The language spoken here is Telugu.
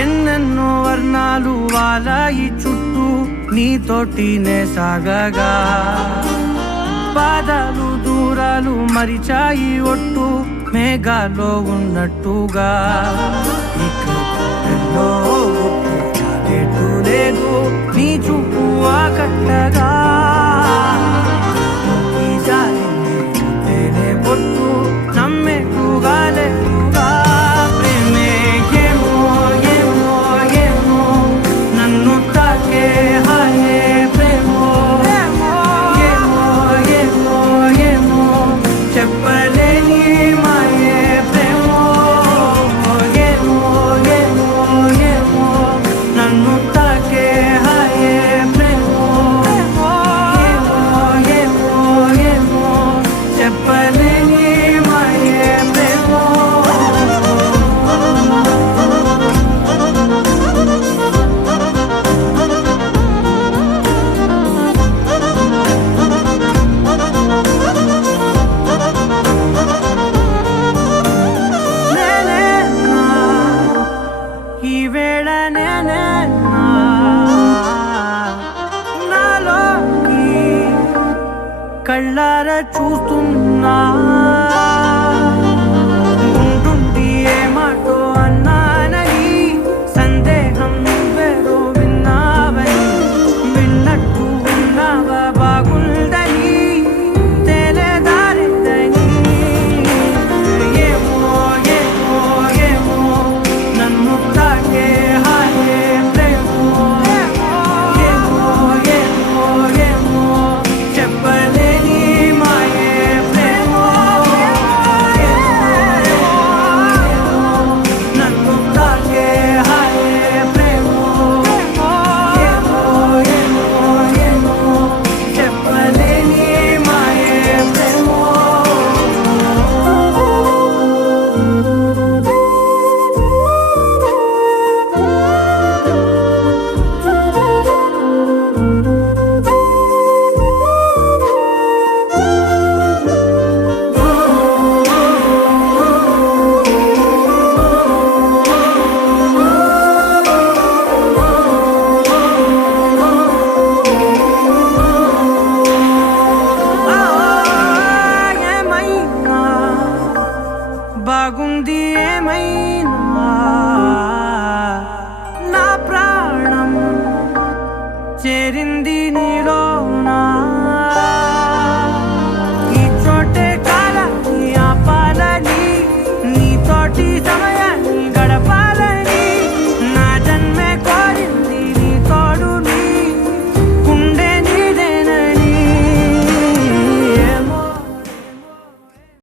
ఎన్నెన్నో వర్ణాలు వాలాయి చుట్టూ నీతోటినే సాగగా పాదాలు దూరాలు మరిచాయి ఒట్టు మేఘాలో ఉన్నట్టుగా ఇక లేదు నీ చూపు ఆకట్టగా ఈ జాలినే పొట్టు నమ్మేట్టుగా లేటుగా ప్రేమే ఏమో ఏమో ఏమో నన్ను తాకే హాయే ప్రేమో ఏమో ఏమో ఏమో చెప్పలేని మాయే ప్రేమో ఏమో ఏమో ఏమో నన్ను తాకే హాయే ప్రేమో ఏమో ఏమో ఏమో చెప్పలేని మాయే ప్రేమో ఈ వేళ నేనే నాలోకి కళ్ళారా చూస్తున్నా